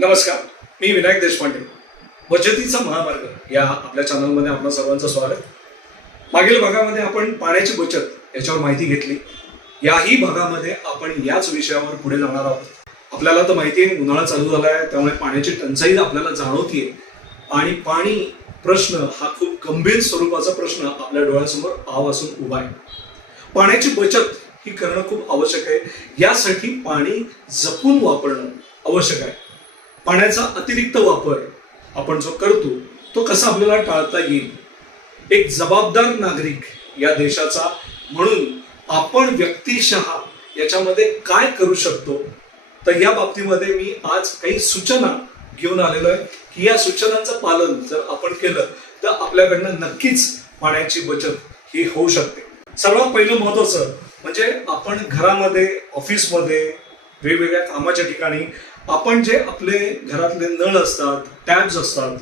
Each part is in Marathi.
नमस्कार मी विनायक देशपांडे बचतीचा महामार्ग या आपल्या चॅनलमध्ये आपल्या सर्वांचं स्वागत. मागील भागामध्ये आपण पाण्याची बचत याच्यावर माहिती घेतली. याही भागामध्ये आपण याच विषयावर पुढे जाणार आहोत. आपल्याला तर माहिती आहे उन्हाळा चालू झाला आहे त्यामुळे पाण्याची टंचाई आपल्याला जाणवतीये. आणि पाणी प्रश्न हा खूप गंभीर स्वरूपाचा प्रश्न आपल्या डोळ्यासमोर आव असून उभा आहे. पाण्याची बचत ही करणं खूप आवश्यक आहे. यासाठी पाणी जपून वापरणं आवश्यक आहे. पाण्याचा अतिरिक्त वापर आपण जो करतो तो कसा आपल्याला टाळता येईल? एक जबाबदार नागरिक या देशाचा म्हणून आपण व्यक्तिशः याच्यामध्ये काय करू शकतो? तर या बाबतीमध्ये मी आज काही सूचना घेऊन आलेलो आहे की या सूचनांचं पालन जर आपण केलं तर आपल्याकडनं नक्कीच पाण्याची बचत ही होऊ शकते. सर्वात पहिलं महत्वाचं म्हणजे आपण घरामध्ये ऑफिसमध्ये वेगवेगळ्या कामाच्या ठिकाणी आपण जे आपले घरातले नळ असतात टॅब्स असतात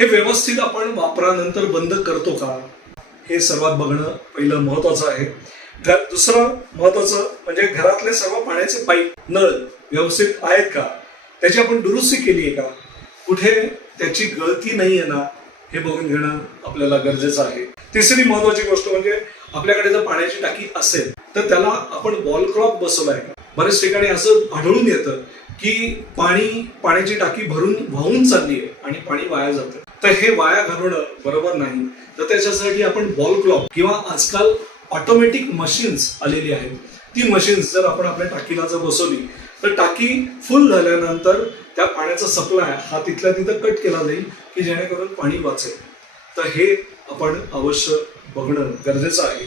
हे व्यवस्थित आपण वापरानंतर बंद करतो का? हे सर्वात बघणं पहिलं महत्वाचं आहे. दुसरं महत्वाचं म्हणजे घरातले सर्व पाण्याचे पाईप नळ व्यवस्थित आहेत का? त्याची आपण दुरुस्ती केली आहे का? कुठे त्याची गळती नाही आहे ना? हे बघून घेणं आपल्याला गरजेचं आहे. तिसरी महत्वाची गोष्ट म्हणजे आपल्याकडे जर पाण्याची टाकी असेल तर त्याला आपण वॉल क्लॉक बसवलाय का? बरेच ठिकाणी असं आढळून येतं की पाणी पाण्याची टाकी भरून वाहून चालली आहे आणि पाणी वाया जातं. तर हे वाया घालवणं बरोबर नाही. तर त्याच्यासाठी आपण बॉल क्लॉक किंवा आजकाल ऑटोमॅटिक मशीन्स आलेली आहेत. ती मशीन्स जर आपण आपल्या टाकीला जर बसवली तर टाकी फुल झाल्यानंतर त्या पाण्याचा सप्लाय हा तिथल्या तिथं कट केला जाईल की जेणेकरून पाणी वाचेल. तर हे आपण अवश्य बघणं गरजेचं आहे.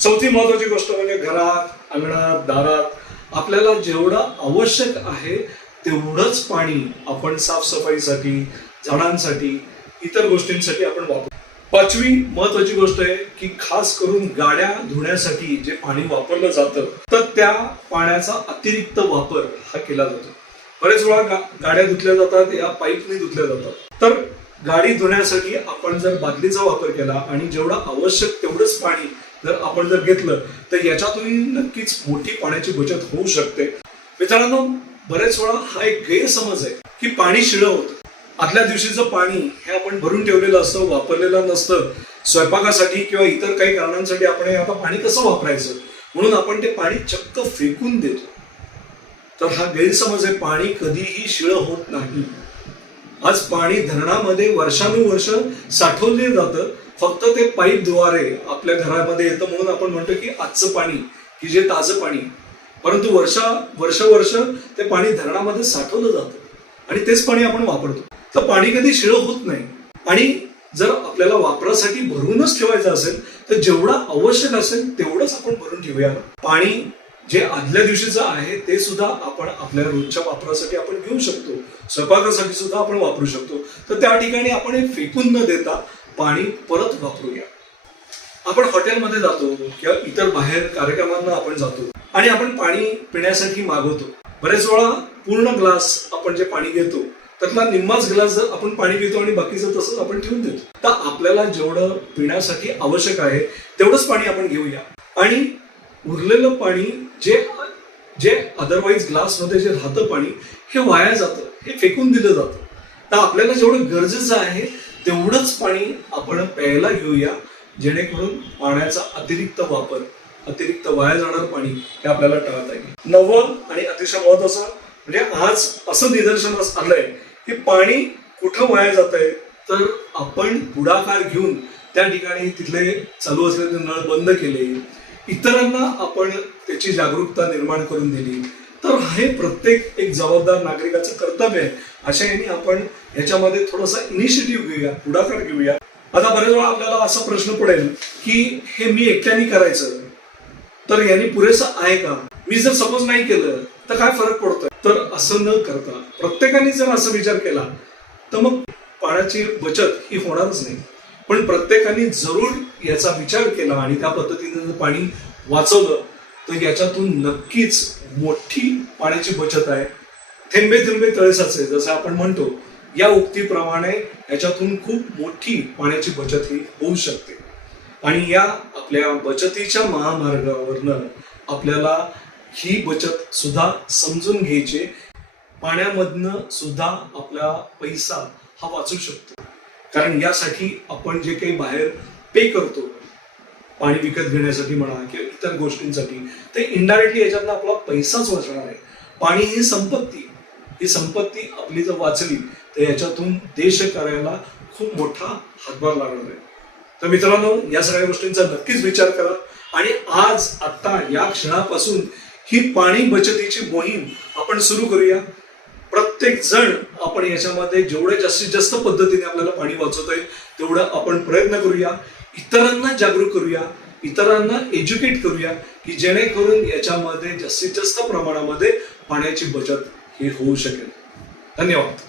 चौथी महत्वाची गोष्ट म्हणजे घरात अंगणात दारात आपल्याला जेवढं आवश्यक आहे तेवढंच पाणी आपण साफसफाईसाठी झाडांसाठी इतर गोष्टींसाठी आपण वापर. पाचवी महत्वाची गोष्ट आहे की खास करून गाड्या धुण्यासाठी जे पाणी वापरलं जातं तर त्या पाण्याचा अतिरिक्त वापर हा केला जातो. बरेच वेळा गा- गाड्या धुतल्या जातात या पाईपने धुतल्या जातात. तर गाडी धुण्यासाठी आपण जर बादलीचा वापर केला आणि जेवढं आवश्यक तेवढंच पाणी जर आपण जर घेतलं तर याच्यातूनही नक्कीच मोठी पाण्याची बचत होऊ शकते. मित्रांनो बरेच वेळा हा एक गैरसमज आहे की पाणी शिळं होतं. आदल्या दिवशीचं पाणी हे आपण भरून ठेवलेलं असतं वापरलेलं नसतं. स्वयंपाकासाठी किंवा इतर काही कारणांसाठी आपण हे आता पाणी कसं वापरायचं? म्हणून आपण ते पाणी चक्क फेकून देतो. तर हा गैरसमज आहे पाणी कधीही शिळं होत नाही. आज पाणी धरणामध्ये वर्षानुवर्ष साठवले जातं. फक्त ते पाईपद्वारे आपल्या घरामध्ये येतं म्हणून आपण म्हणतो की आजचं पाणी की जे ताजं पाणी. परंतु वर्षा वर्ष वर्ष ते पाणी धरणामध्ये साठवलं जातं. आणि तेच पाणी आपण वापरतो. तर पाणी कधी शिळं होत नाही. आणि जर आपल्याला वापरासाठी भरूनच ठेवायचं असेल तर जेवढं आवश्यक असेल तेवढंच आपण भरून ठेवूया पाणी जे आदल्या दिवशीचं आहे ते सुद्धा आपण आपल्या रोजच्या वापरासाठी आपण घेऊ शकतो. स्वयंपाकासाठी सुद्धा आपण वापरू शकतो. तर त्या ठिकाणी आपण हे फेकून न देता पाणी परत वापरूया. आपण हॉटेलमध्ये जातो किंवा इतर बाहेर कार्यक्रमांना आपण जातो आणि आपण पाणी पिण्यासाठी मागवतो. बरेच वेळा पूर्ण ग्लास आपण जे पाणी घेतो त्यातला निम्माच ग्लास जर आपण पाणी पितो आणि बाकीचं तसंच आपण ठेवून देतो. तर आपल्याला जेवढं पिण्यासाठी आवश्यक आहे तेवढंच पाणी आपण घेऊया. आणि उरलेलं पाणी जे जे अदरवाईज ग्लासमध्ये जे राहतं पाणी हे वाया जातं हे फेकून दिलं जातं. तर आपल्याला जेवढं गरजेचं आहे तेवढंच पाणी आपण प्यायला घेऊया जेणेकरून पाण्याचा अतिरिक्त वापर अतिरिक्त वाया जाणार पाणी हे आपल्याला टाळता येईल नवं आणि अतिशय महत्वाचं म्हणजे आज असं निदर्शनास आलंय की पाणी कुठं वाया जात आहे तर आपण पुढाकार घेऊन त्या ठिकाणी तिथले चालू असलेले नळ बंद केले इतरांना आपण त्याची जागरूकता निर्माण करून दिली तर हे प्रत्येक एक जबाबदार नागरिकाचं कर्तव्य आहे. अशा यांनी आपण याच्यामध्ये थोडासा इनिशिएटिव्ह घेऊया पुढाकार घेऊया. आता बरेच वेळा आपल्याला असा प्रश्न पडेल की हे मी एकट्याने करायचं तर यांनी पुरेसं आहे का? मी जर सपोज नाही केलं तर काय फरक पडतोय? तर असं न करता प्रत्येकाने जर असा विचार केला तर मग पाण्याची बचत ही होणारच नाही. पण प्रत्येकाने जरूर याचा विचार केला आणि त्या पद्धतीने जर पाणी वाचवलं तर याच्यातून नक्कीच मोठी पाण्याची बचत आहे. थेंबे थेंबे तळेसाचे जसं आपण म्हणतो या उक्तीप्रमाणे याच्यातून खूप मोठी पाण्याची बचत ही होऊ शकते. आणि या आपल्या बचतीच्या महामार्गावरनं आपल्याला ही बचत सुद्धा समजून घ्यायची. पाण्यामधनं सुद्धा आपला पैसा हा वाचू शकतो. कारण यासाठी आपण जे काही बाहेर पे करतो पाणी विकत घेण्यासाठी म्हणा किंवा इतर गोष्टींसाठी ते इनडायरेक्टली याच्यातनं आपला पैसाच वाचणार आहे. पाणी ही संपत्ती. ही संपत्ती आपली जर वाचली तर याच्यातून देश करायला खूप मोठा हातभार लागणार आहे. तर मित्रांनो या सगळ्या गोष्टींचा नक्कीच विचार करा. आणि आज आता या क्षणापासून ही पाणी बचतीची मोहीम आपण सुरू करूया. प्रत्येक जण आपण याच्यामध्ये जेवढे जास्तीत जास्त पद्धतीने आपल्याला पाणी वाचवता येईल तेवढं आपण प्रयत्न करूया. इतरांना जागरूक करूया इतरांना एज्युकेट करूया की जेणेकरून याच्यामध्ये जास्तीत जास्त प्रमाणामध्ये पाण्याची बचत ही होऊ शकेल. धन्यवाद.